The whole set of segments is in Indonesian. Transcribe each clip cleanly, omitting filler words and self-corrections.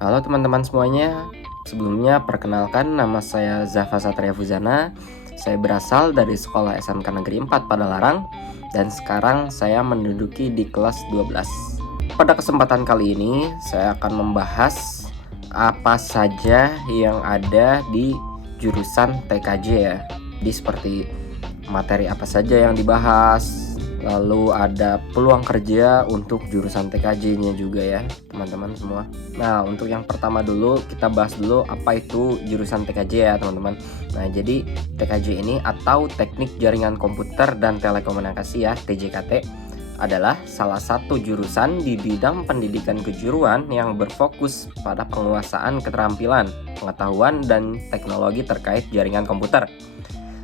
Halo teman-teman semuanya, sebelumnya perkenalkan nama saya Zafa Satria Fuzana. Saya berasal dari Sekolah SMK Negeri 4 Padalarang dan sekarang saya menduduki di kelas 12. Pada kesempatan kali ini saya akan membahas apa saja yang ada di jurusan TKJ ya. Jadi seperti materi apa saja yang dibahas, lalu ada peluang kerja untuk jurusan TKJ-nya juga ya teman-teman semua. Nah, untuk yang pertama dulu kita bahas dulu apa itu jurusan TKJ ya teman-teman. Nah, jadi TKJ ini atau Teknik Jaringan Komputer dan Telekomunikasi ya, TJKT, adalah salah satu jurusan di bidang pendidikan kejuruan yang berfokus pada penguasaan keterampilan, pengetahuan, dan teknologi terkait jaringan komputer,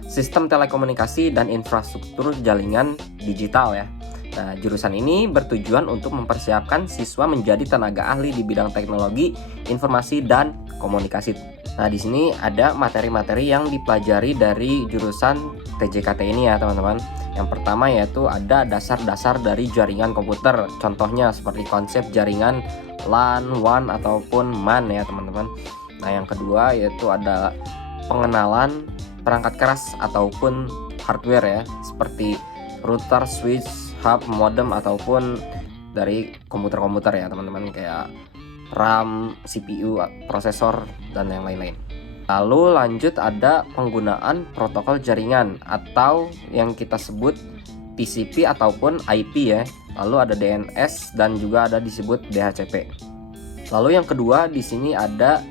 sistem telekomunikasi, dan infrastruktur jaringan digital ya. Nah, jurusan ini bertujuan untuk mempersiapkan siswa menjadi tenaga ahli di bidang teknologi, informasi, dan komunikasi. Nah, di sini ada materi-materi yang dipelajari dari jurusan TJKT ini ya, teman-teman. Yang pertama yaitu ada dasar-dasar dari jaringan komputer. Contohnya seperti konsep jaringan LAN, WAN, ataupun MAN ya, teman-teman. Nah, yang kedua yaitu ada pengenalan perangkat keras ataupun hardware ya, seperti router, switch, hub, modem, ataupun dari komputer-komputer ya teman-teman, kayak RAM, CPU, prosesor, dan yang lain-lain. Lalu lanjut ada penggunaan protokol jaringan atau yang kita sebut TCP ataupun IP ya. Lalu ada DNS dan juga ada disebut DHCP. Lalu yang kedua di sini ada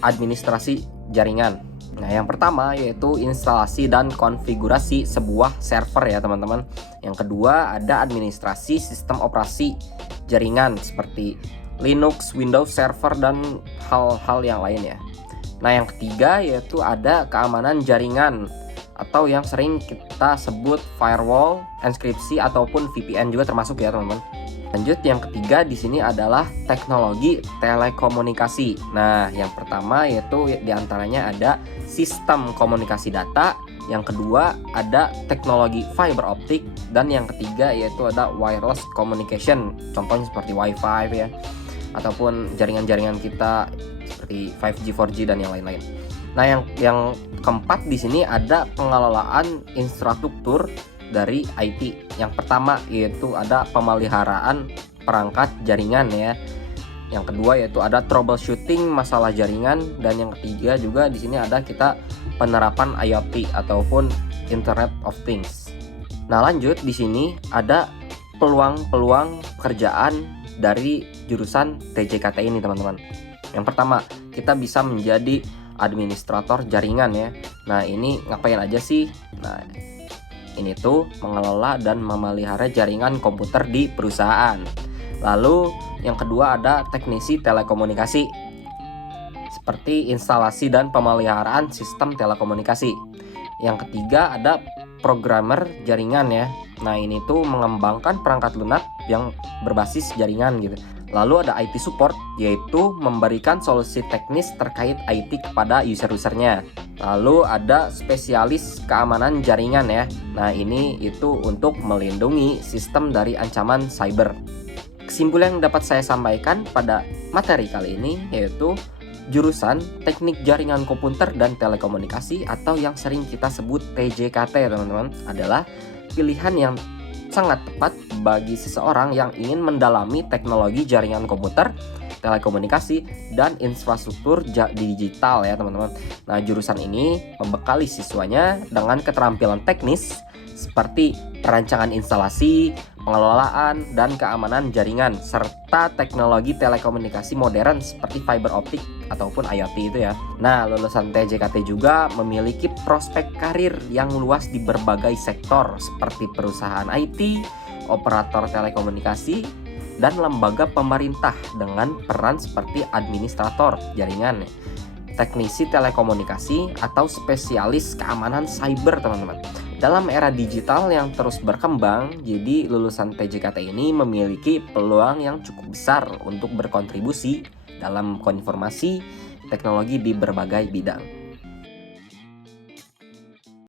administrasi jaringan. Nah, yang pertama yaitu instalasi dan konfigurasi sebuah server ya teman-teman. Yang kedua ada administrasi sistem operasi jaringan seperti Linux, Windows Server, dan hal-hal yang lain ya. Nah, yang ketiga yaitu ada keamanan jaringan atau yang sering kita sebut firewall, enkripsi, ataupun VPN juga termasuk ya teman-teman. Lanjut, yang ketiga di sini adalah teknologi telekomunikasi. Nah, yang pertama yaitu diantaranya ada sistem komunikasi data, yang kedua ada teknologi fiber optik, dan yang ketiga yaitu ada wireless communication. Contohnya seperti WiFi ya, ataupun jaringan-jaringan kita seperti 5G, 4G, dan yang lain-lain. Nah, yang keempat di sini ada pengelolaan infrastruktur dari IT. Yang pertama yaitu ada pemeliharaan perangkat jaringan ya. Yang kedua yaitu ada troubleshooting masalah jaringan, dan yang ketiga juga di sini ada kita penerapan IoT ataupun Internet of Things. Nah, lanjut di sini ada peluang-peluang pekerjaan dari jurusan TJKT ini teman-teman. Yang pertama, kita bisa menjadi administrator jaringan ya. Nah, ini ngapain aja sih? Nah, ini tuh mengelola dan memelihara jaringan komputer di perusahaan. Lalu yang kedua ada teknisi telekomunikasi, seperti instalasi dan pemeliharaan sistem telekomunikasi. Yang ketiga ada programmer jaringan ya. Nah, ini tuh mengembangkan perangkat lunak yang berbasis jaringan gitu. Lalu ada IT support, yaitu memberikan solusi teknis terkait IT kepada user-usernya. Lalu ada spesialis keamanan jaringan ya. Nah, ini itu untuk melindungi sistem dari ancaman cyber. Kesimpulan yang dapat saya sampaikan pada materi kali ini yaitu jurusan Teknik Jaringan Komputer dan Telekomunikasi atau yang sering kita sebut TJKT teman-teman adalah pilihan yang sangat tepat bagi seseorang yang ingin mendalami teknologi jaringan komputer, telekomunikasi, dan infrastruktur digital ya teman-teman. Nah, jurusan ini membekali siswanya dengan keterampilan teknis seperti perancangan instalasi, pengelolaan, dan keamanan jaringan, serta teknologi telekomunikasi modern seperti fiber optik ataupun IoT itu ya. Nah, lulusan TJKT juga memiliki prospek karir yang luas di berbagai sektor seperti perusahaan IT, operator telekomunikasi, dan lembaga pemerintah dengan peran seperti administrator jaringan, teknisi telekomunikasi, atau spesialis keamanan cyber teman-teman. Dalam era digital yang terus berkembang, jadi lulusan TJKT ini memiliki peluang yang cukup besar untuk berkontribusi dalam konformasi teknologi di berbagai bidang.